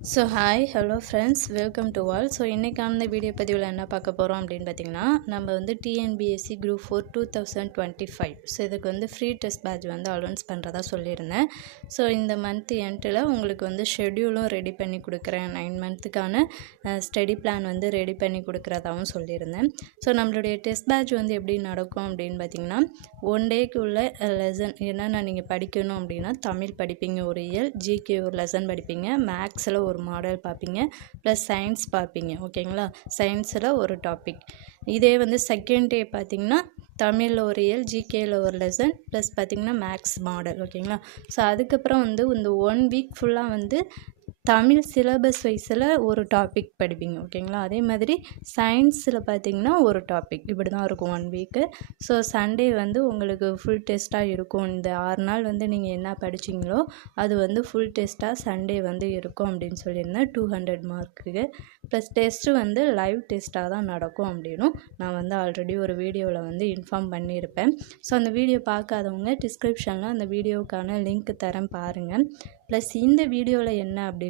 So hi hello friends welcome to all so இன்றைக்கான video பதிவில் என்ன பார்க்க போகிறோம் அப்படின்னு பார்த்தீங்கன்னா நம்ம வந்து TNPSC group four two thousand twenty five so இதுக்கு வந்து ஃப்ரீ டெஸ்ட் பேட்ச் வந்து அலௌன்ஸ் பண்ணுறதா சொல்லியிருந்தேன். ஸோ இந்த மந்த் எண்டில் உங்களுக்கு வந்து ஷெட்யூலும் ரெடி பண்ணி கொடுக்குறேன். நைன் மந்த்துக்கான ஸ்டடி பிளான் வந்து ரெடி பண்ணி கொடுக்குறதாகவும் சொல்லியிருந்தேன். ஸோ நம்மளுடைய டெஸ்ட் பேட்ச் வந்து எப்படி நடக்கும் அப்படின்னு பார்த்தீங்கன்னா ஒன் டேக்கு உள்ள லெசன் என்னென்ன நீங்கள் படிக்கணும் அப்படின்னா தமிழ் படிப்பீங்க ஒரு இயல் ஜிகே ஒரு லெசன் படிப்பீங்க மேக்ஸில் ஒரு மாடல் பார்ப்பீங்க ப்ளஸ் சயின்ஸ் பார்ப்பீங்க. ஓகேங்களா சயின்ஸில் ஒரு டாபிக் இதே வந்து செகண்ட் டே பார்த்திங்கன்னா தமிழில் ஒரு இயல் ஜிகேயில் ஒரு லெசன் ப்ளஸ் பார்த்திங்கன்னா மேக்ஸ் மாடல் ஓகேங்களா ஸோ அதுக்கப்புறம் வந்து இந்த ஒன் வீக் ஃபுல்லாக வந்து தமிழ் சிலபஸ் வைஸில் ஒரு டாபிக் படிப்பீங்க ஓகேங்களா அதே மாதிரி சயின்ஸில் பார்த்தீங்கன்னா ஒரு டாபிக் இப்படி தான் இருக்கும் ஒன் வீக்கு ஸோ சண்டே வந்து உங்களுக்கு ஃபுல் டெஸ்ட்டாக இருக்கும். இந்த ஆறு நாள் வந்து நீங்கள் என்ன படிச்சிங்களோ அது வந்து ஃபுல் டெஸ்ட்டாக சண்டே வந்து இருக்கும் அப்படின்னு சொல்லியிருந்தேன். டூ ஹண்ட்ரட் மார்க்குக்கு ப்ளஸ் டெஸ்ட்டு வந்து லைவ் டெஸ்ட்டாக தான் நடக்கும் அப்படின்னும் நான் வந்து ஆல்ரெடி ஒரு வீடியோவில் வந்து இன்ஃபார்ம் பண்ணியிருப்பேன். ஸோ அந்த வீடியோ பார்க்காதவங்க டிஸ்கிரிப்ஷனில் அந்த வீடியோவுக்கான லிங்க் தரேன் பாருங்கள் ப்ளஸ் இந்த வீடியோவில் என்ன அப்படின்னு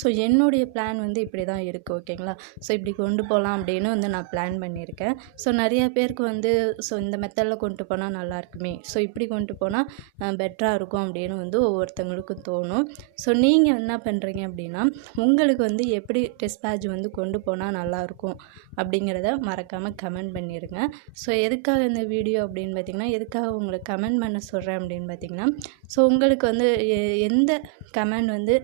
ஸோ என்னுடைய பிளான் வந்து இப்படி தான் இருக்குது ஓகேங்களா? ஸோ இப்படி கொண்டு போகலாம் அப்படின்னு வந்து நான் பிளான் பண்ணியிருக்கேன். ஸோ நிறைய பேருக்கு வந்து ஸோ இந்த மெத்தடில் கொண்டு போனால் நல்லாயிருக்குமே ஸோ இப்படி கொண்டு போனால் பெட்டராக இருக்கும் அப்படின்னு வந்து ஒவ்வொருத்தங்களுக்கும் தோணும். ஸோ நீங்கள் என்ன பண்ணுறீங்க அப்படின்னா உங்களுக்கு வந்து எப்படி டெஸ்ட் பேட்ச் வந்து கொண்டு போனால் நல்லாயிருக்கும் அப்படிங்கிறத மறக்காமல் கமெண்ட் பண்ணிடுங்க ஸோ எதுக்காக இந்த வீடியோ அப்படின்னு பார்த்திங்கன்னா எதுக்காக உங்களுக்கு கமெண்ட் பண்ண சொல்கிறேன் அப்படின்னு பார்த்திங்கன்னா ஸோ உங்களுக்கு வந்து எந்த கமெண்ட் வந்து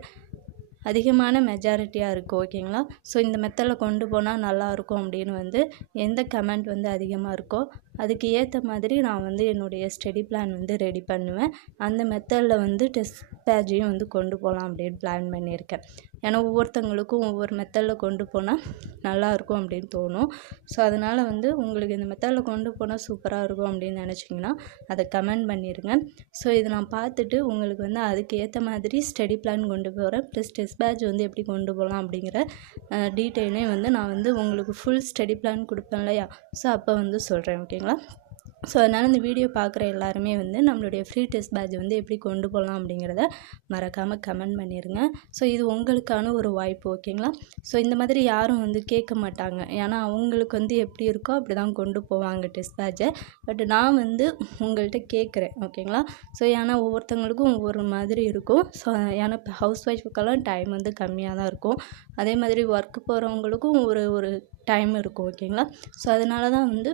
அதிகமான மெஜாரிட்டியாக இருக்குது ஓகேங்களா ஸோ இந்த மெத்தடில் கொண்டு போனால் நல்லாயிருக்கும் அப்படின்னு வந்து எந்த கமெண்ட் வந்து அதிகமாக இருக்கோ அதுக்கு ஏற்ற மாதிரி நான் வந்து என்னுடைய ஸ்டடி பிளான் வந்து ரெடி பண்ணுவேன். அந்த மெத்தடில் வந்து டெஸ்ட் பேட்சையும் வந்து கொண்டு போகலாம் அப்படின்னு பிளான் பண்ணியிருக்கேன். ஏன்னா ஒவ்வொருத்தங்களுக்கும் ஒவ்வொரு மெத்தடில் கொண்டு போனால் நல்லாயிருக்கும் அப்படின்னு தோணும். ஸோ அதனால் வந்து உங்களுக்கு இந்த மெத்தடில் கொண்டு போனால் சூப்பராக இருக்கும் அப்படின்னு நினச்சிங்கன்னா அதை கமெண்ட் பண்ணிடுங்க ஸோ இதை நான் பார்த்துட்டு உங்களுக்கு வந்து அதுக்கு ஏற்ற மாதிரி ஸ்டடி பிளான் கொண்டு போகிறேன் ப்ளஸ் டெஸ்ட் பேட்ச் வந்து எப்படி கொண்டு போகலாம் அப்படிங்கிற டீட்டெயிலையும் வந்து நான் வந்து உங்களுக்கு ஃபுல் ஸ்டடி பிளான் கொடுப்பேன் இல்லையா? ஸோ அப்போ வந்து சொல்கிறேன் ஓகேங்களா ஸோ அதனால் இந்த வீடியோ பார்க்குற எல்லாருமே வந்து நம்மளுடைய ஃப்ரீ டெஸ்ட் பேட்ச் வந்து எப்படி கொண்டு போகலாம் அப்படிங்கிறத மறக்காமல் கமெண்ட் பண்ணிடுங்க ஸோ இது உங்களுக்கான ஒரு வாய்ப்பு ஓகேங்களா ஸோ இந்த மாதிரி யாரும் வந்து கேட்க மாட்டாங்க. ஏன்னா அவங்களுக்கு வந்து எப்படி இருக்கோ அப்படி தான் கொண்டு போவாங்க டெஸ்ட் பேட்சை பட் நான் வந்து உங்கள்கிட்ட கேட்குறேன் ஓகேங்களா ஸோ ஏன்னா ஒவ்வொருத்தவங்களுக்கும் ஒவ்வொரு மாதிரி இருக்கும். ஸோ ஏன்னா இப்போ ஹவுஸ் ஒய்ஃபுக்கெல்லாம் டைம் வந்து கம்மியாக தான் இருக்கும். அதே மாதிரி ஒர்க்கு போகிறவங்களுக்கும் ஒரு ஒரு டைம் இருக்கும் ஓகேங்களா ஸோ அதனால தான் வந்து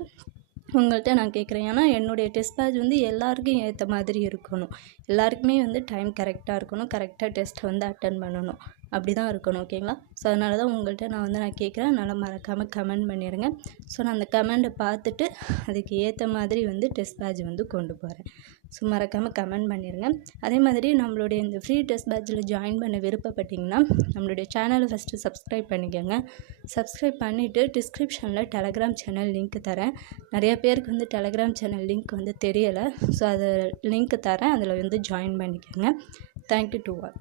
உங்கள்கிட்ட நான் கேட்குறேன். ஏன்னா என்னுடைய டெஸ்ட் பேட்ச் வந்து எல்லாருக்கும் ஏற்ற மாதிரி இருக்கணும். எல்லாருக்குமே வந்து டைம் கரெக்டாக இருக்கணும். கரெக்டாக டெஸ்ட் வந்து அட்டன் பண்ணணும். அப்படி தான் இருக்கணும் ஓகேங்களா ஸோ அதனால தான் உங்கள்கிட்ட நான் வந்து நான் கேட்குறேன். நல்லா மறக்காமல் கமெண்ட் பண்ணிடுங்க ஸோ நான் அந்த கமெண்ட்டை பார்த்துட்டு அதுக்கு ஏற்ற மாதிரி வந்து டெஸ்ட் பேட்ச் வந்து கொண்டு போகிறேன் ஸோ மறக்காமல் கமெண்ட் பண்ணிடுங்க அதே மாதிரி நம்மளுடைய இந்த ஃப்ரீ டெஸ்ட் பேட்சில் ஜாயின் பண்ண விருப்பப்பட்டிங்கன்னா நம்மளுடைய சேனலை ஃபஸ்ட்டு சப்ஸ்கிரைப் பண்ணிக்கோங்க. சப்ஸ்கிரைப் பண்ணிவிட்டு டிஸ்கிரிப்ஷனில் டெலகிராம் சேனல் லிங்க் தரேன். நிறைய பேருக்கு வந்து டெலகிராம் சேனல் லிங்க் வந்து தெரியலை. ஸோ அதை லிங்க் தரேன். அதில் வந்து ஜாயின் பண்ணிக்கோங்க. Thank you to all